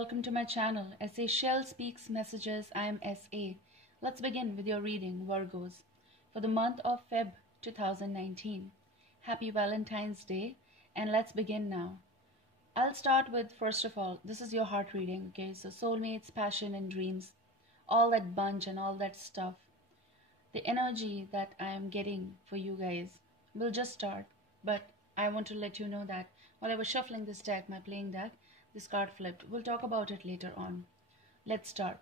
welcome to my channel. Sashell Speaks Messages. I am SA. Let's begin with your reading, Virgos, for the month of Feb 2019. Happy Valentine's Day, and let's begin now. I'll start with, first of all, this is your heart reading, okay? So soulmates, passion, and dreams, all that bunch and all that stuff. The energy that I am getting for you guys will just start, but I want to let you know that while I was shuffling this deck, my playing deck, this card flipped. We'll talk about it later on. Let's start.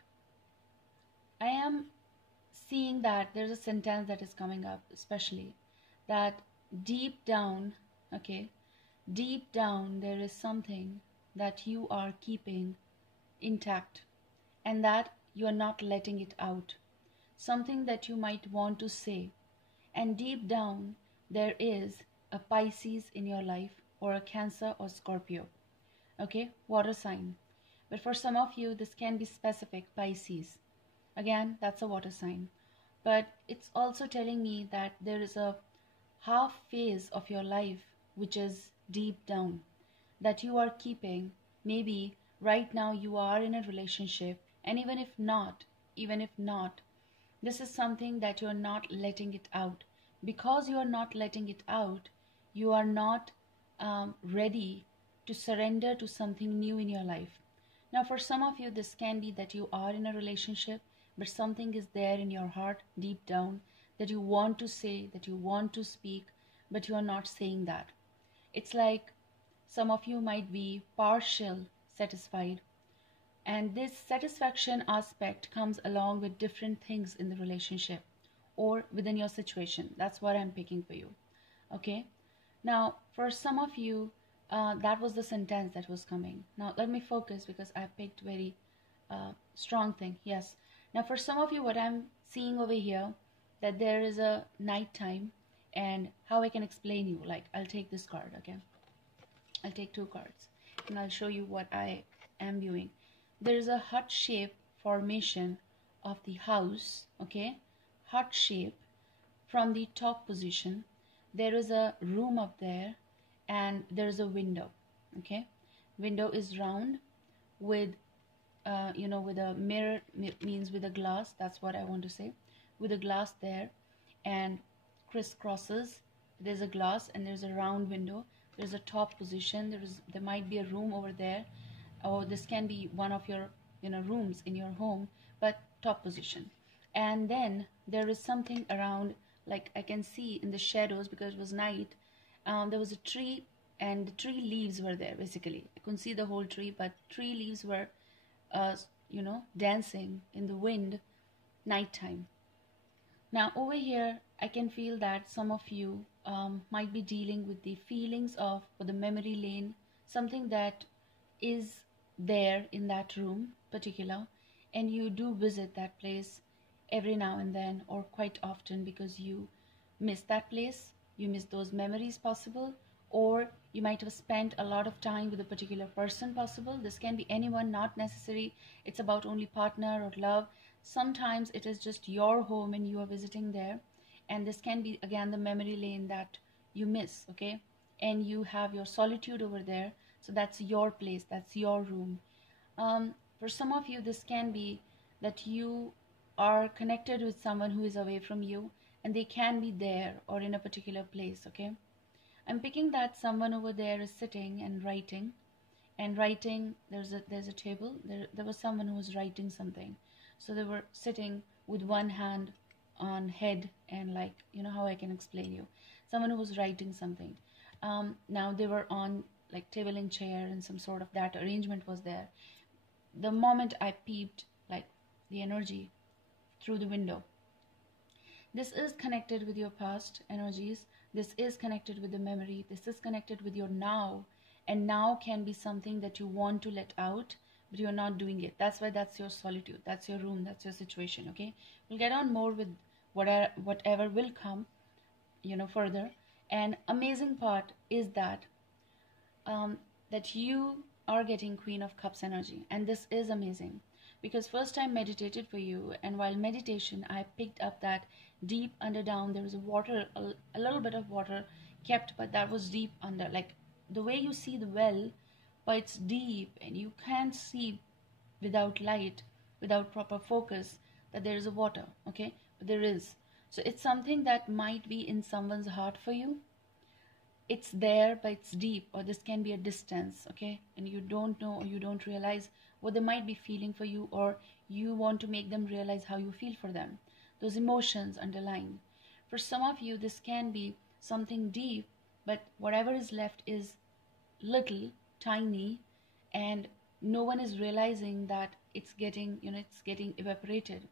I am seeing that there's a sentence that is coming up, especially that deep down, okay, deep down there is something that you are keeping intact and that you are not letting it out. Something that you might want to say. And deep down there is a Pisces in your life, or a Cancer or Scorpio. Okay, water sign. But for some of you, this can be specific, Pisces. Again, that's a water sign. But it's also telling me that there is a half phase of your life which is deep down that you are keeping. Maybe right now you are in a relationship, and even if not, this is something that you are not letting it out. Because you are not letting it out, you are not ready to surrender to something new in your life. Now, for some of you, this can be that you are in a relationship, but something is there in your heart deep down that you want to say, that you want to speak, but you are not saying that. It's like some of you might be partial satisfied, and this satisfaction aspect comes along with different things in the relationship or within your situation. That's what I'm picking for you. Okay, now for some of you, that was the sentence that was coming. Now let me focus, because I picked very strong thing. Yes. Now for some of you, what I'm seeing over here, that there is a night time, and how I can explain you, like I'll take this card, okay? I'll take two cards and I'll show you what I am viewing. There is a heart shape formation of the house, okay? Heart shape from the top position. There is a room up there, and there's a window. Okay, window is round with with a mirror, means with a glass. That's what I want to say, with a glass there, and crisscrosses. There's a glass and there's a round window. There's a top position. There might be a room over there, or this can be one of your rooms in your home, but top position. And then there is something around, like I can see in the shadows, because it was night. There was a tree, and the tree leaves were there. Basically, I couldn't see the whole tree, but tree leaves were dancing in the wind, nighttime. Now over here, I can feel that some of you might be dealing with the feelings of, or the memory lane, something that is there in that room particular, and you do visit that place every now and then, or quite often, because you miss that place. You miss those memories possible, or you might have spent a lot of time with a particular person possible. This can be anyone, not necessary it's about only partner or love. Sometimes it is just your home and you are visiting there, and this can be again the memory lane that you miss, okay? And you have your solitude over there, so that's your place, that's your room. For some of you, this can be that you are connected with someone who is away from you, and they can be there or in a particular place, okay? I'm picking that someone over there is sitting and writing. There's a table. There was someone who was writing something. So they were sitting with one hand on head, and like, how I can explain you. Someone who was writing something. Now they were on like table and chair, and some sort of that arrangement was there. The moment I peeped like the energy through the window, this is connected with your past energies. This is connected with the memory. This is connected with your now. And now can be something that you want to let out, but you're not doing it. That's why that's your solitude. That's your room. That's your situation, okay? We'll get on more with whatever will come, further. And amazing part is that that you are getting Queen of Cups energy. And this is amazing, because first I meditated for you, and while meditation I picked up that deep under down there was a water, a little bit of water kept, but that was deep under, like the way you see the well, but it's deep and you can't see without light, without proper focus, that there is a water, okay? But there is. So it's something that might be in someone's heart for you. It's there, but it's deep, or this can be a distance, okay? And you don't know, or you don't realize what they might be feeling for you, or you want to make them realize how you feel for them. Those emotions underlying. For some of you, this can be something deep, but whatever is left is little, tiny, and no one is realizing that it's getting, it's getting evaporated.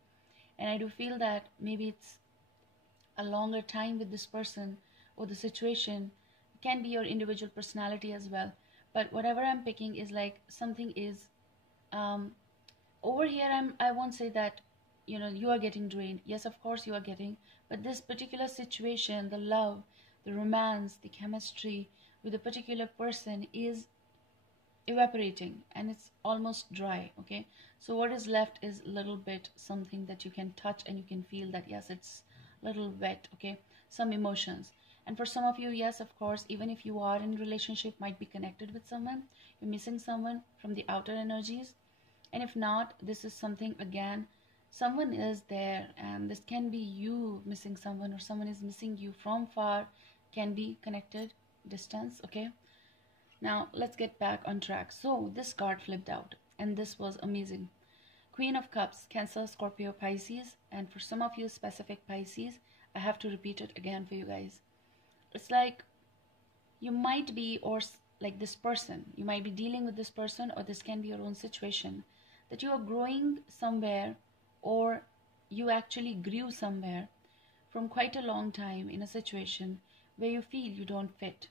And I do feel that maybe it's a longer time with this person or the situation. Can be your individual personality as well, but whatever I'm picking is like something is over here. I won't say that you are getting drained. Yes, of course you are getting, but this particular situation, the love, the romance, the chemistry with a particular person is evaporating and it's almost dry, okay? So what is left is a little bit something that you can touch and you can feel that yes, it's a little wet, okay? Some emotions. And for some of you, yes, of course, even if you are in a relationship, might be connected with someone, you're missing someone from the outer energies. And if not, this is something, again, someone is there, and this can be you missing someone, or someone is missing you from far, can be connected, distance, okay? Now, let's get back on track. So, this card flipped out, and this was amazing. Queen of Cups, Cancer, Scorpio, Pisces, and for some of you specific Pisces, I have to repeat it again for you guys. It's like you might be, or like this person, you might be dealing with this person, or this can be your own situation, that you are growing somewhere, or you actually grew somewhere from quite a long time in a situation where you feel you don't fit.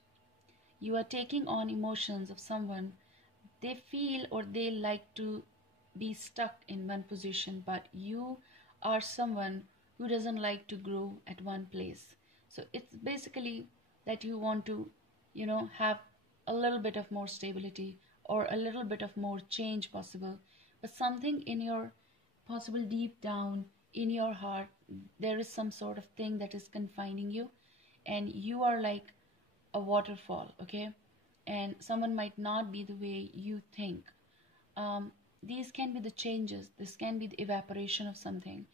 You are taking on emotions of someone. They feel or they like to be stuck in one position, but you are someone who doesn't like to grow at one place. So it's basically that you want to, have a little bit of more stability or a little bit of more change possible. But something in your possible deep down in your heart, there is some sort of thing that is confining you, and you are like a waterfall, okay? And someone might not be the way you think. These can be the changes. This can be the evaporation of something.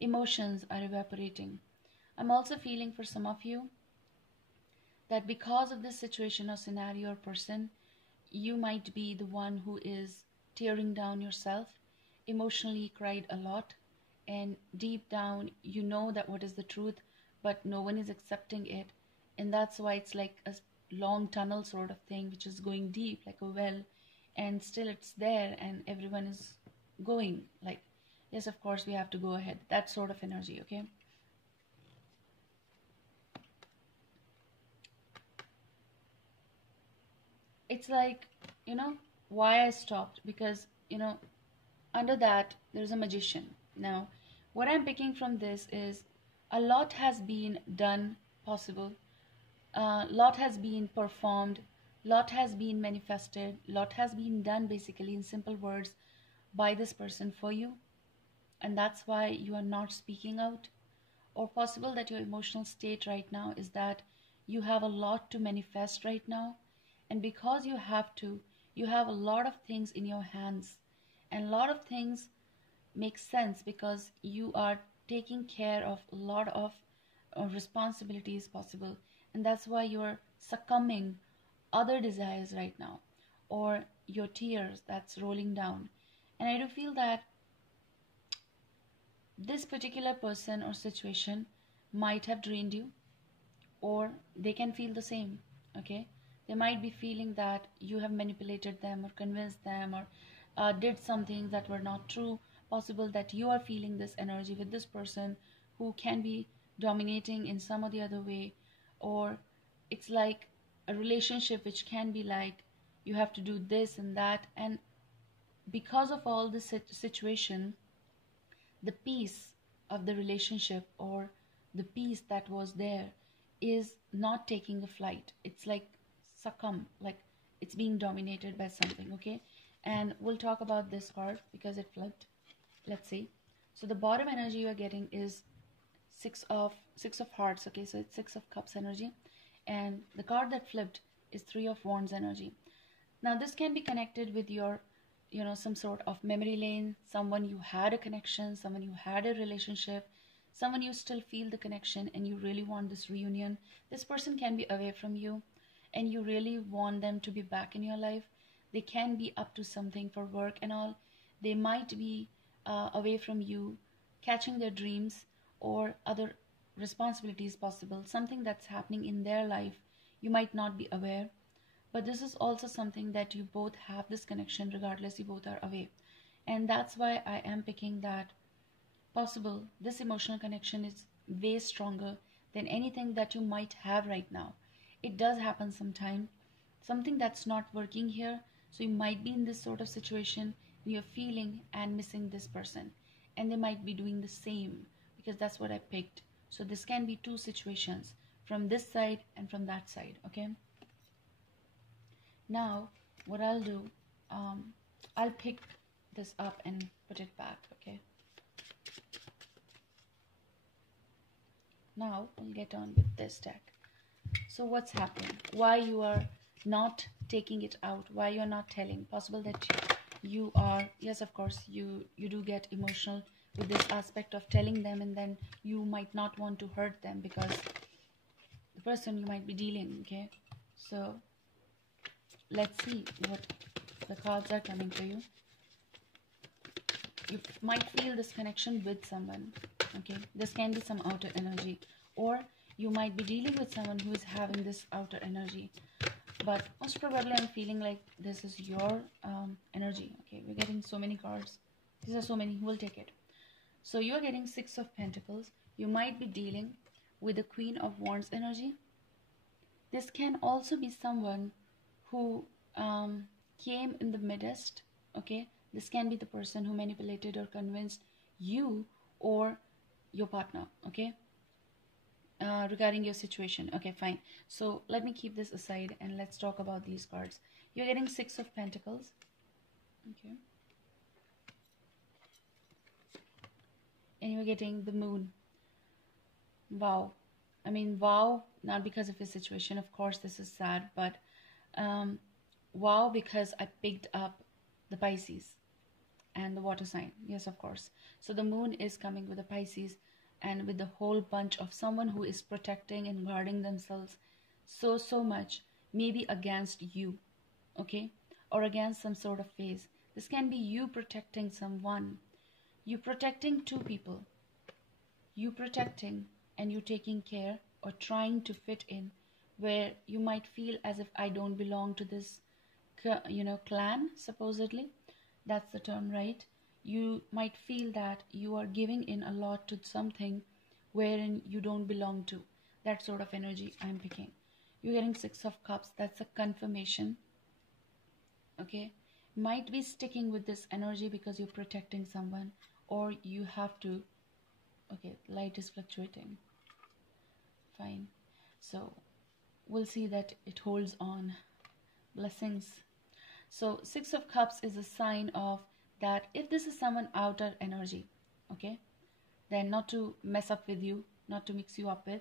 Emotions are evaporating. I'm also feeling for some of you that because of this situation or scenario or person, you might be the one who is tearing down yourself, emotionally cried a lot, and deep down you know that what is the truth, but no one is accepting it. And that's why it's like a long tunnel sort of thing, which is going deep like a well, and still it's there, and everyone is going like, yes, of course we have to go ahead. That sort of energy, okay? It's like, why I stopped, because, under that there's a magician. Now, what I'm picking from this is a lot has been done possible, a lot has been performed, lot has been manifested, lot has been done, basically in simple words, by this person for you, and that's why you are not speaking out. Or possible that your emotional state right now is that you have a lot to manifest right now, and because you have to, you have a lot of things in your hands, and a lot of things make sense because you are taking care of a lot of responsibilities possible, and that's why you're succumbing other desires right now, or your tears that's rolling down. And I do feel that this particular person or situation might have drained you, or they can feel the same, okay? They might be feeling that you have manipulated them or convinced them, or did something that were not true. Possible that you are feeling this energy with this person who can be dominating in some or the other way, or it's like a relationship which can be like you have to do this and that, and because of all this situation, the peace of the relationship, or the peace that was there, is not taking a flight. It's like succumb, like it's being dominated by something, okay? And we'll talk about this card because it flipped. Let's see. So the bottom energy you are getting is six of hearts, okay? So it's 6 of cups energy, and the card that flipped is 3 of wands energy. Now this can be connected with your some sort of memory lane, someone you had a connection, someone you had a relationship, someone you still feel the connection and you really want this reunion. This person can be away from you and you really want them to be back in your life. They can be up to something for work and all. They might be away from you, catching their dreams or other responsibilities possible, something that's happening in their life. You might not be aware, but this is also something that you both have this connection regardless you both are away. And that's why I am picking that possible this emotional connection is way stronger than anything that you might have right now. It does happen sometime, something that's not working here, so you might be in this sort of situation and you're feeling and missing this person, and they might be doing the same, because that's what I picked. So this can be two situations, from this side and from that side. Okay, now what I'll do, I'll pick this up and put it back. Okay, now we'll get on with this deck. So what's happening, why you are not taking it out, why you're not telling. Possible that you are, yes, of course, you do get emotional with this aspect of telling them, and then you might not want to hurt them because the person you might be dealing. Okay, so let's see what the cards are coming for you. You might feel this connection with someone. Okay, this can be some outer energy, or you might be dealing with someone who is having this outer energy, but most probably I'm feeling like this is your energy. Okay, we're getting so many cards. These are so many. We'll take it. So you're getting Six of Pentacles. You might be dealing with the Queen of Wands energy. This can also be someone who came in the midst. Okay, this can be the person who manipulated or convinced you or your partner. Okay, regarding your situation. Okay, fine. So let me keep this aside and let's talk about these cards. You're getting Six of Pentacles. Okay, and you're getting the Moon. Wow. I mean, wow, not because of your situation. Of course, this is sad, but wow, because I picked up the Pisces and the water sign. Yes, of course. So the Moon is coming with the Pisces and with the whole bunch of someone who is protecting and guarding themselves so much, maybe against you, okay, or against some sort of phase. This can be you protecting someone, you protecting two people, you protecting and you taking care or trying to fit in, where you might feel as if I don't belong to this clan, supposedly. That's the term, right? You might feel that you are giving in a lot to something wherein you don't belong to. That sort of energy I'm picking. You're getting Six of Cups. That's a confirmation. Okay, might be sticking with this energy because you're protecting someone, or you have to. Okay, light is fluctuating. Fine. So we'll see that it holds on. Blessings. So Six of Cups is a sign of that if this is someone outer energy, okay, then not to mess up with you, not to mix you up with.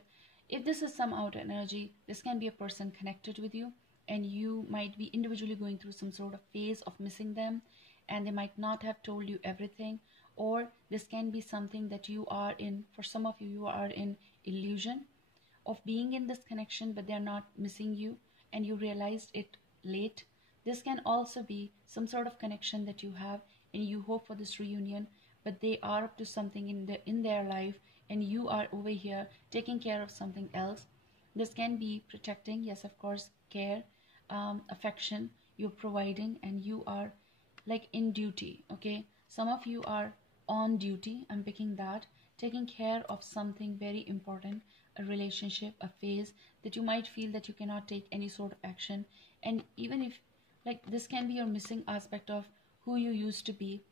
If this is some outer energy, this can be a person connected with you, and you might be individually going through some sort of phase of missing them, and they might not have told you everything, or this can be something that you are in. For some of you, you are in illusion of being in this connection, but they're not missing you, and you realized it late. This can also be some sort of connection that you have and you hope for this reunion, but they are up to something in their life and you are over here taking care of something else. This can be protecting, yes, of course, care, affection you're providing, and you are like in duty. Okay, some of you are on duty. I'm picking that, taking care of something very important, a relationship, a phase that you might feel that you cannot take any sort of action. And even if, like, this can be your missing aspect of who you used to be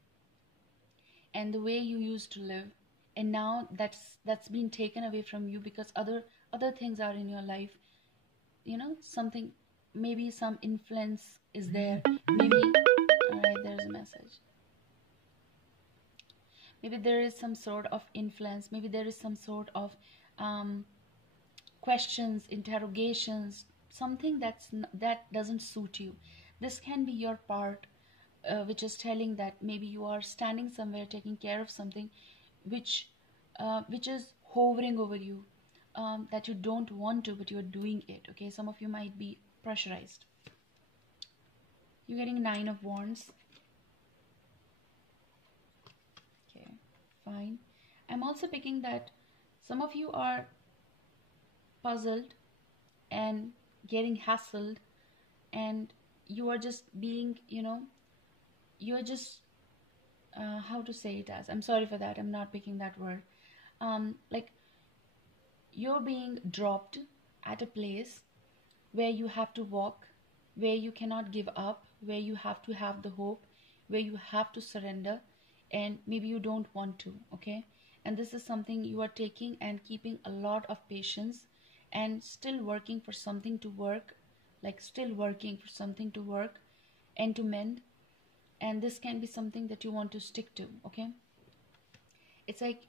and the way you used to live, and now that's been taken away from you because other things are in your life. Something, maybe some influence is there. Maybe, all right, there's a message. Maybe there is some sort of influence. Maybe there is some sort of questions, interrogations, something that doesn't suit you. This can be your part which is telling that maybe you are standing somewhere taking care of something which is hovering over you, that you don't want to, but you're doing it. Okay, some of you might be pressurized. You're getting 9 of Wands. Okay, fine. I'm also picking that some of you are puzzled and getting hassled, and you are just being, you are just, how to say it as, I'm sorry for that, I'm not picking that word. Like you're being dropped at a place where you have to walk, where you cannot give up, where you have to have the hope, where you have to surrender, and maybe you don't want to. Okay, and this is something you are taking and keeping a lot of patience and still working for something to work, like still working for something to work and to mend. And this can be something that you want to stick to. Okay, it's like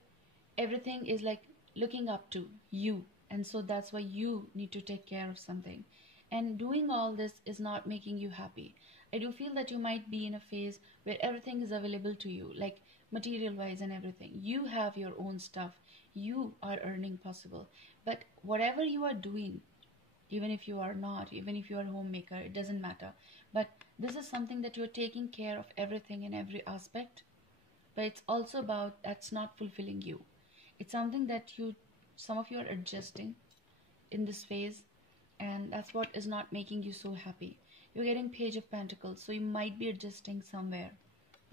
everything is like looking up to you, and so that's why you need to take care of something, and doing all this is not making you happy. I do feel that you might be in a phase where everything is available to you, like material wise and everything. You have your own stuff, you are earning possible, but whatever you are doing, even if you are not, even if you are a homemaker, it doesn't matter, but this is something that you're taking care of everything in every aspect, but it's also about that's not fulfilling you. It's something that some of you are adjusting in this phase, and that's what is not making you so happy. You're getting Page of Pentacles, so you might be adjusting somewhere.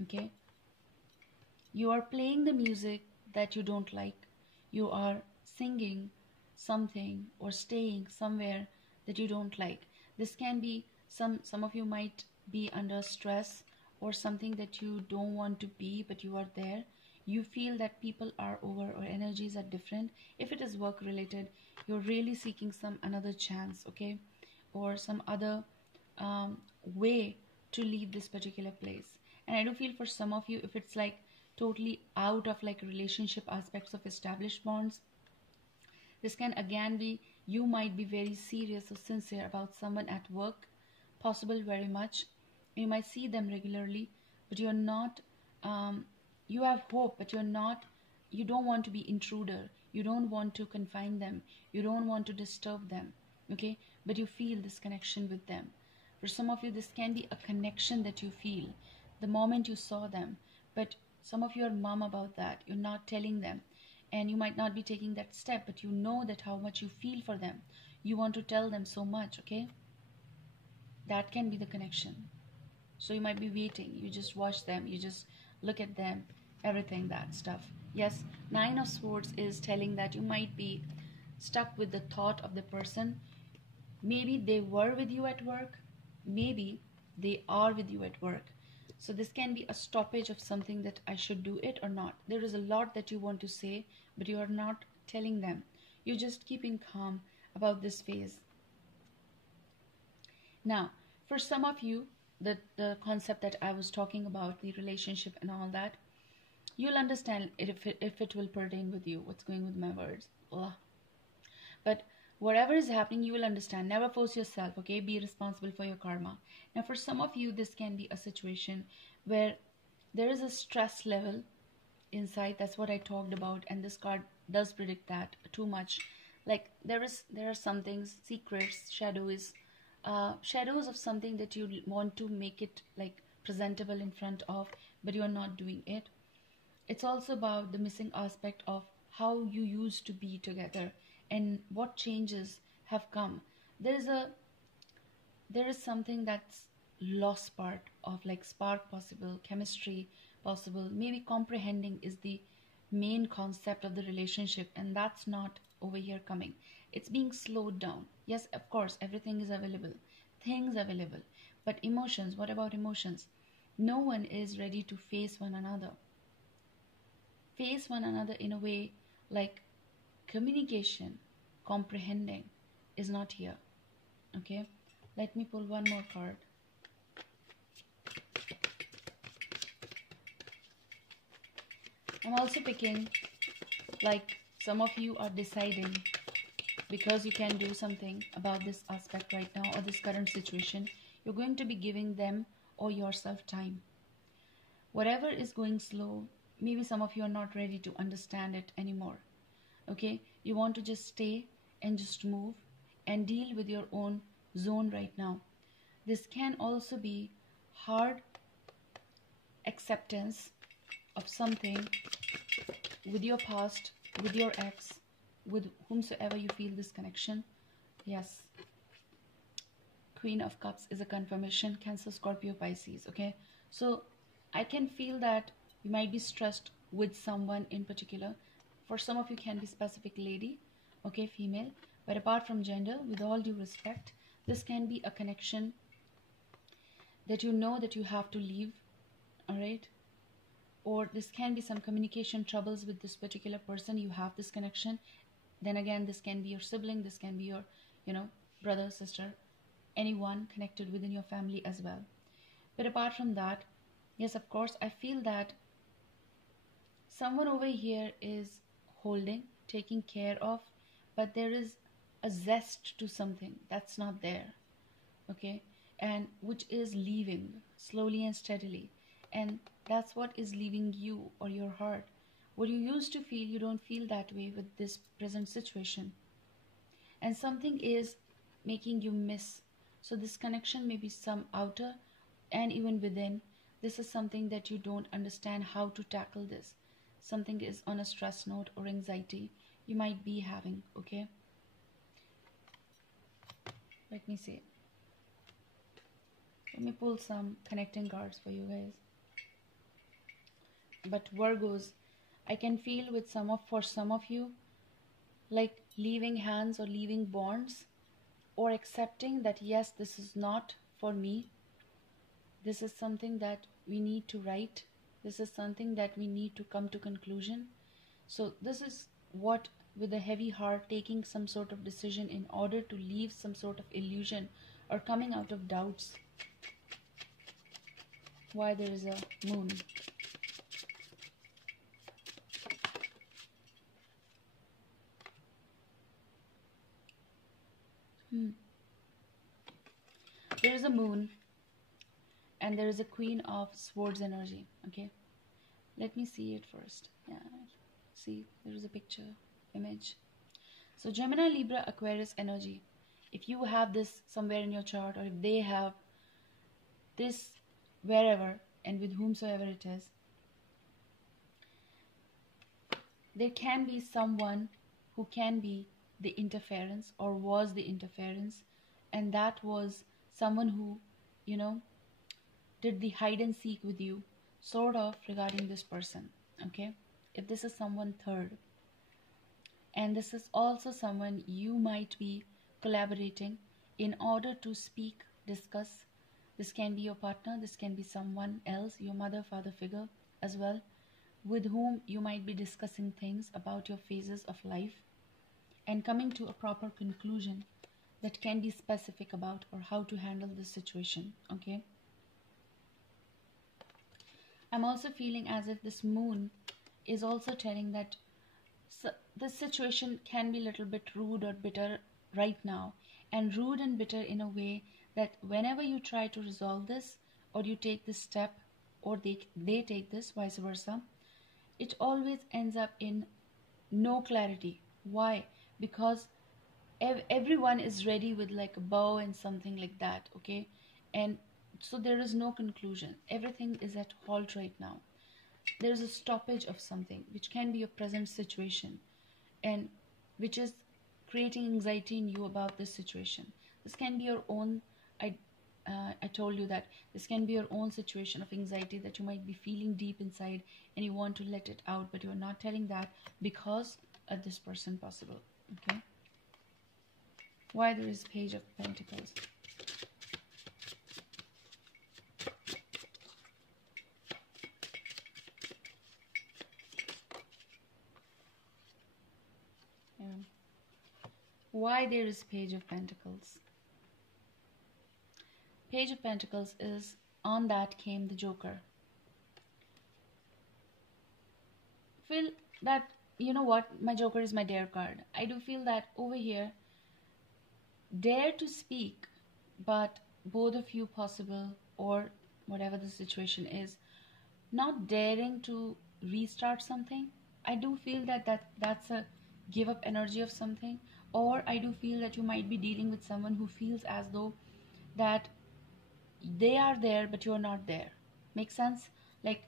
Okay, you are playing the music that you don't like, you are singing something or staying somewhere that you don't like. This can be some of you might be under stress or something that you don't want to be, but you are there. You feel that people are over or energies are different. If it is work related, you're really seeking some another chance, okay, or some other way to leave this particular place. And I do feel for some of you, if it's like totally out of like relationship aspects of established bonds, this can again be you might be very serious or sincere about someone at work, possible very much. You might see them regularly, but you're not, you have hope, but you don't want to be intruder, you don't want to confine them, you don't want to disturb them, okay, but you feel this connection with them. For some of you, this can be a connection that you feel the moment you saw them, but some of you are mum about that, you're not telling them, and you might not be taking that step, but you know that how much you feel for them, you want to tell them so much. Okay, that can be the connection. So you might be waiting, you just watch them, you just look at them, everything that stuff. Yes, 9 of Swords is telling that you might be stuck with the thought of the person. Maybe they were with you at work, maybe they are with you at work. So this can be a stoppage of something, that I should do it or not. There is a lot that you want to say, but you are not telling them. You're just keeping calm about this phase. Now, for some of you, the concept that I was talking about, the relationship and all that, you'll understand it if it will pertain with you. What's going with my words? Ugh. But whatever is happening, you will understand. Never force yourself, okay? Be responsible for your karma. Now, for some of you, this can be a situation where there is a stress level inside. That's what I talked about, and this card does predict that too much. Like there are some things, secrets, shadows of something that you want to make it like presentable in front of, but you are not doing it. It's also about the missing aspect of how you used to be together and what changes have come. There is something that's lost part of, like spark possible, chemistry possible, maybe comprehending is the main concept of the relationship, and that's not over here coming. It's being slowed down. Yes, of course, everything is available, things available, but emotions, what about emotions? No one is ready to face one another in a way, like communication, comprehending is not here. Okay, let me pull one more card. I'm also picking, like some of you are deciding, because you can do something about this aspect right now or this current situation, you're going to be giving them or yourself time. Whatever is going slow, maybe some of you are not ready to understand it anymore. Okay, you want to just stay and just move and deal with your own zone right now. This can also be hard acceptance of something with your past, with your ex, with whomsoever you feel this connection. Yes, Queen of Cups is a confirmation. Cancer, Scorpio, Pisces. Okay, so I can feel that you might be stressed with someone in particular. For some of you can be specific lady, okay, female. But apart from gender, with all due respect, this can be a connection that you know that you have to leave, all right? Or this can be some communication troubles with this particular person. You have this connection. Then again, this can be your sibling, this can be your, brother, sister, anyone connected within your family as well. But apart from that, yes, of course, I feel that someone over here is holding, taking care of, but there is a zest to something that's not there, okay, and which is leaving slowly and steadily. And that's what is leaving you or your heart. What you used to feel, you don't feel that way with this present situation, and something is making you miss. So this connection may be some outer and even within. This is something that you don't understand how to tackle this. Something is on a stress note or anxiety you might be having, okay? Let me see. Let me pull some connecting cards for you guys. But Virgos, I can feel for some of you, like leaving hands or leaving bonds, or accepting that yes, this is not for me. This is something that we need to write. This is something that we need to come to conclusion. So this is what, with a heavy heart, taking some sort of decision in order to leave some sort of illusion or coming out of doubts. Why there is a moon. There is a moon and there is a Queen of Swords energy, okay? Let me see it first. Yeah, see, there is a picture, image. So Gemini, Libra, Aquarius energy. If you have this somewhere in your chart, or if they have this wherever and with whomsoever it is, there can be someone who can be the interference or was the interference, and that was someone who, did the hide and seek with you, sort of, regarding this person, okay? If this is someone third, and this is also someone you might be collaborating in order to speak, discuss. This can be your partner, this can be someone else, your mother, father figure as well, with whom you might be discussing things about your phases of life and coming to a proper conclusion that can be specific about or how to handle this situation, okay? I'm also feeling as if this moon is also telling that this situation can be a little bit rude or bitter right now, and rude and bitter in a way that whenever you try to resolve this, or you take this step, or they take this, vice versa, it always ends up in no clarity. Why? Because everyone is ready with like a bow and something like that, okay? And so there is no conclusion. Everything is at halt right now. There is a stoppage of something, which can be your present situation, and which is creating anxiety in you about this situation. This can be your own, I told you that this can be your own situation of anxiety that you might be feeling deep inside, and you want to let it out, but you're not telling that because of this person possible, okay? Why there is Page of Pentacles? Why there is Page of Pentacles? Page of Pentacles is, on that came the Joker. Feel that, you know what, my Joker is my dare card. I do feel that over here, dare to speak, but both of you possible, or whatever the situation is, not daring to restart something. I do feel that that's a give up energy of something. Or I do feel that you might be dealing with someone who feels as though that they are there but you're not there. Make sense? Like,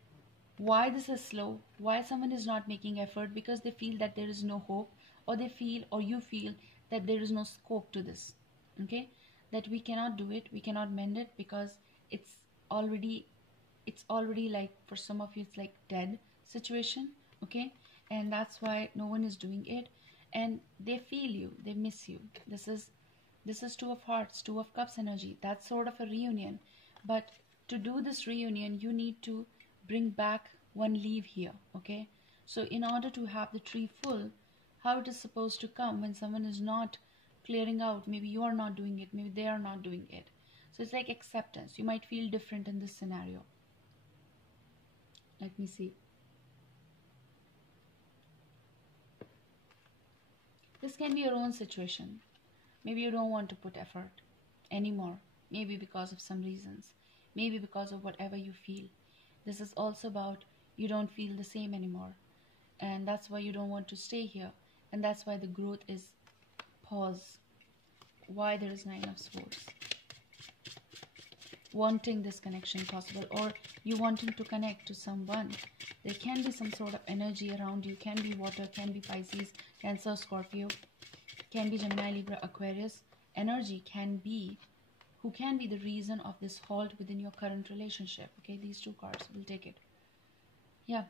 why this is slow, why someone is not making effort, because they feel that there is no hope, or they feel, or you feel that there is no scope to this. Okay, that we cannot do it, we cannot mend it, because it's already it's already like, for some of you it's like dead situation. Okay, and that's why no one is doing it, and they feel you, they miss you. This is two of hearts, two of cups energy. That's sort of a reunion. But to do this reunion, you need to bring back one leaf here. Okay, so in order to have the tree full, how it is supposed to come when someone is not clearing out? Maybe you are not doing it, maybe they are not doing it. So it's like acceptance. You might feel different in this scenario. Let me see. This can be your own situation. Maybe you don't want to put effort anymore. Maybe because of some reasons. Maybe because of whatever you feel. This is also about you don't feel the same anymore. And that's why you don't want to stay here. And that's why the growth is pause. Why there is Nine of Swords. Wanting this connection possible, or you wanting to connect to someone. There can be some sort of energy around you. Can be water, can be Pisces, Cancer, Scorpio, can be Gemini, Libra, Aquarius. Energy can be who can be the reason of this halt within your current relationship. Okay, these two cards, we'll take it. Yeah,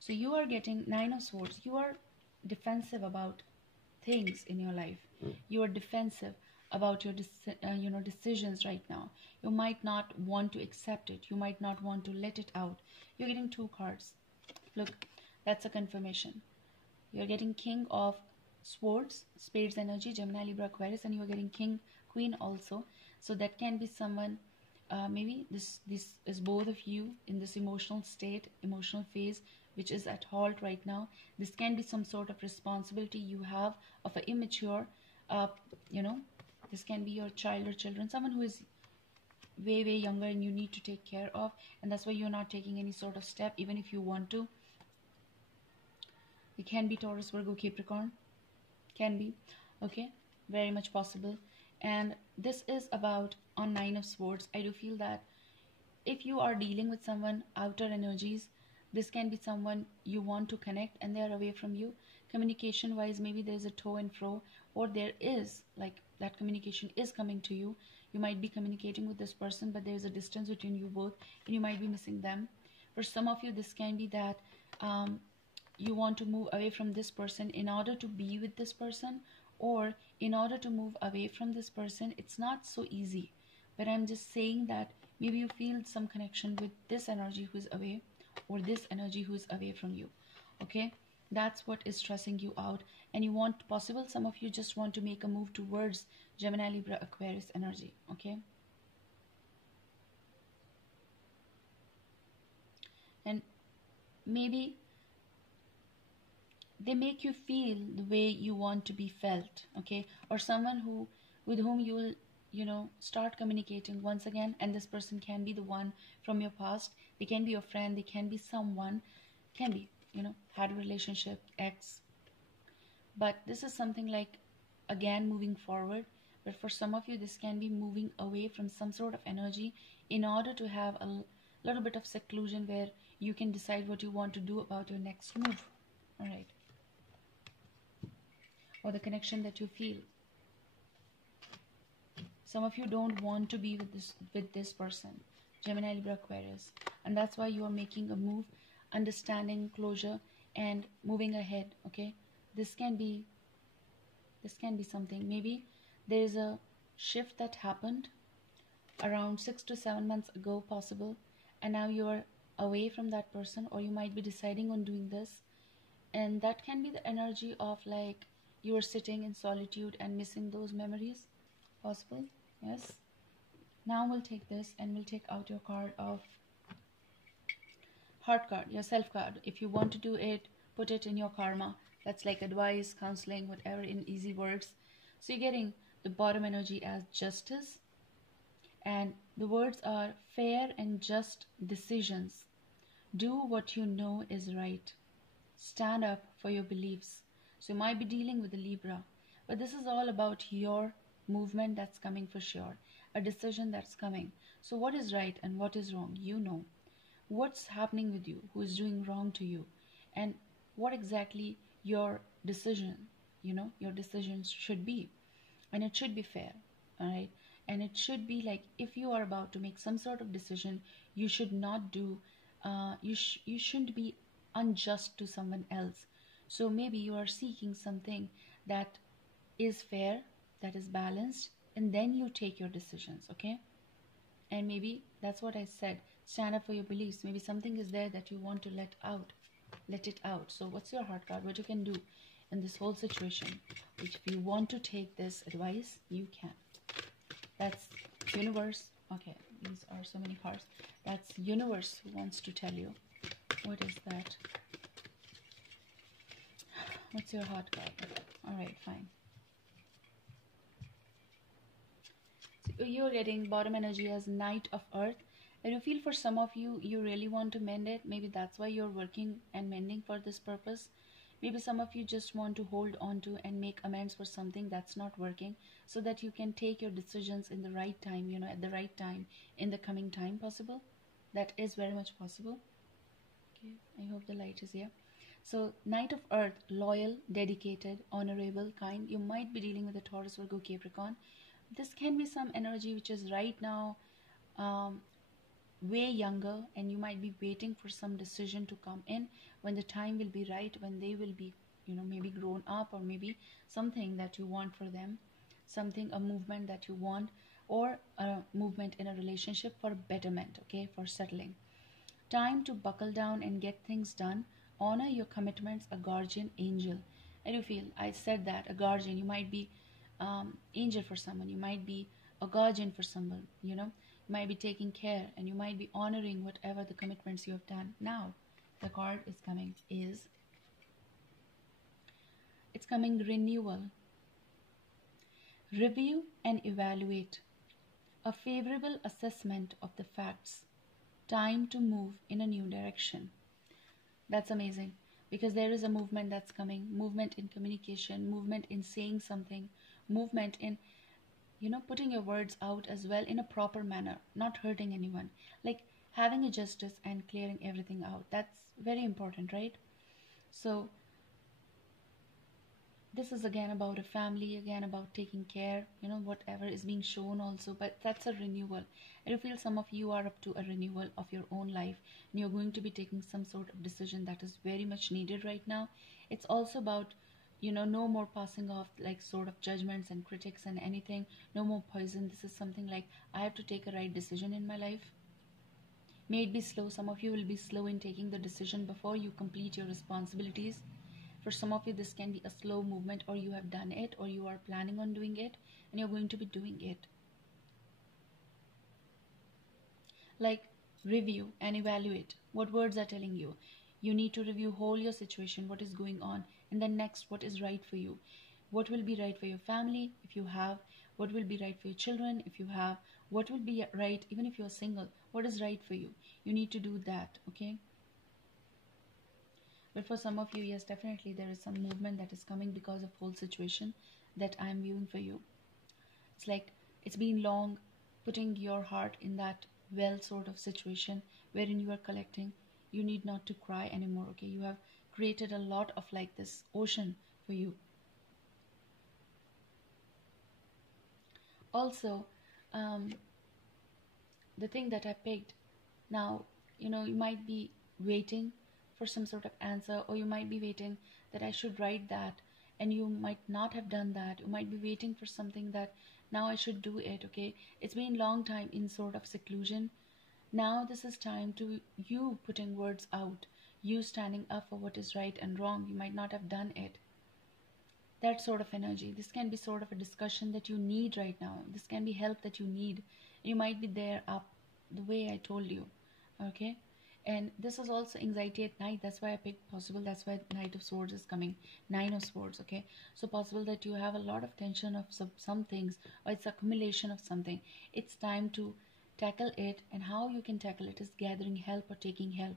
so you are getting Nine of Swords. You are defensive about things in your life. You are defensive about your decisions right now. You might not want to accept it. You might not want to let it out. You're getting two cards. Look, that's a confirmation. You're getting King of Swords, Spades energy, Gemini, Libra, Aquarius, and you're getting King, Queen also. So that can be someone, maybe this is both of you in this emotional state, emotional phase, which is at halt right now. This can be some sort of responsibility you have of an immature, this can be your child or children, someone who is way younger and you need to take care of, and that's why you're not taking any sort of step even if you want to. It can be Taurus, Virgo, Capricorn, can be. Okay, very much possible. And this is about on Nine of Swords. I do feel that if you are dealing with someone, outer energies, this can be someone you want to connect and they are away from you. Communication wise, maybe there's a to and fro, or there is like that communication is coming to you. You might be communicating with this person, but there's a distance between you both and you might be missing them. For some of you, this can be that you want to move away from this person in order to be with this person, or in order to move away from this person. It's not so easy, but I'm just saying that maybe you feel some connection with this energy who is away, or this energy who is away from you. Okay, that's what is stressing you out, and you want possible, some of you just want to make a move towards Gemini, Libra, Aquarius energy. Okay, and maybe they make you feel the way you want to be felt. Okay, or someone who with whom you will start communicating once again, and this person can be the one from your past. They can be your friend, they can be someone, can be had a relationship, ex, but this is something like again moving forward. But for some of you, this can be moving away from some sort of energy in order to have a little bit of seclusion where you can decide what you want to do about your next move. All right, or the connection that you feel. Some of you don't want to be with this person, Gemini, Libra, Aquarius, and that's why you are making a move, understanding, closure, and moving ahead. Okay, this can be something. Maybe there is a shift that happened around 6 to 7 months ago, possible, and now you are away from that person, or you might be deciding on doing this, and that can be the energy of like you are sitting in solitude and missing those memories, possible. Yes, now we'll take this and we'll take out your card of heart card, your self card. If you want to do it, put it in your karma. That's like advice, counseling, whatever, in easy words. So you're getting the bottom energy as justice, and the words are fair and just decisions. Do what you know is right. Stand up for your beliefs. So you might be dealing with a Libra, but this is all about your movement that's coming for sure, a decision that's coming. So what is right and what is wrong, you know. What's happening with you, who is doing wrong to you, and what exactly your decision, your decisions should be. And it should be fair, all right? And it should be like, if you are about to make some sort of decision, you should not do you shouldn't be unjust to someone else. So maybe you are seeking something that is fair, that is balanced, and then you take your decisions, okay? And maybe that's what I said, stand up for your beliefs. Maybe something is there that you want to let it out. So what's your heart card, what you can do in this whole situation? Which, if you want to take this advice, you can. That's universe. Okay, these are so many cards. That's universe who wants to tell you. What is that? What's your heart card? All right, fine. So you're getting bottom energy as Knight of Earth. And you feel for some of you, you really want to mend it. Maybe that's why you're working and mending for this purpose. Maybe some of you just want to hold on to and make amends for something that's not working, so that you can take your decisions in the right time, at the right time, in the coming time possible. That is very much possible. Okay, I hope the light is here. So Knight of Earth, loyal, dedicated, honorable, kind. You might be dealing with a Taurus, Virgo, Capricorn. This can be some energy which is right now way younger, and you might be waiting for some decision to come in when the time will be right, when they will be maybe grown up, or maybe something that you want for them, something, a movement that you want, or a movement in a relationship for betterment, okay, for settling. Time to buckle down and get things done. Honor your commitments, a guardian angel. I do feel I said that, a guardian. You might be angel for someone, you might be a guardian for someone, you might be taking care, and you might be honoring whatever the commitments you have done. Now the card is coming, it's coming renewal. Review and evaluate. A favorable assessment of the facts. Time to move in a new direction. That's amazing, because there is a movement that's coming, movement in communication, movement in saying something, movement in putting your words out as well in a proper manner, not hurting anyone, like having a justice and clearing everything out. That's very important, right? So this is again about a family, again about taking care, whatever is being shown also, but that's a renewal. I feel some of you are up to a renewal of your own life, and you're going to be taking some sort of decision that is very much needed right now. It's also about no more passing off like sort of judgments and critics and anything. No more poison. This is something like, I have to take a right decision in my life. May it be slow. Some of you will be slow in taking the decision before you complete your responsibilities. For some of you, this can be a slow movement, or you have done it, or you are planning on doing it, and you're going to be doing it. Like, review and evaluate. What words are telling you? You need to review whole your situation, what is going on, and then next, what is right for you. What will be right for your family, if you have. What will be right for your children, if you have. What will be right, even if you're single. What is right for you? You need to do that, okay? But for some of you, yes, definitely there is some movement that is coming because of whole situation that I'm viewing for you. It's like, it's been long putting your heart in that well sort of situation wherein you are collecting. You need not to cry anymore, okay? You have created a lot of like this ocean for you. Also, the thing that I picked now, you might be waiting for some sort of answer, or you might be waiting that I should write that, and you might not have done that. You might be waiting for something that now I should do it, okay? It's been long time in sort of seclusion. Now this is time to you putting words out, you standing up for what is right and wrong. You might not have done it. That sort of energy. This can be sort of a discussion that you need right now. This can be help that you need. You might be there up the way I told you, okay? And this is also anxiety at night. That's why I picked possible. That's why Knight of Swords is coming. 9 of Swords, okay? So possible that you have a lot of tension of some things, or it's accumulation of something. It's time to tackle it, and how you can tackle it is gathering help or taking help.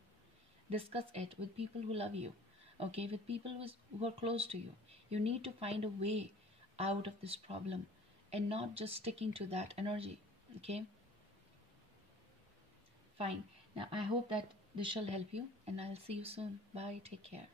discuss it with people who love you, okay, with people who are close to you. You need to find a way out of this problem and not just sticking to that energy, okay? Fine. Now, I hope that this shall help you, and I'll see you soon. Bye. Take care.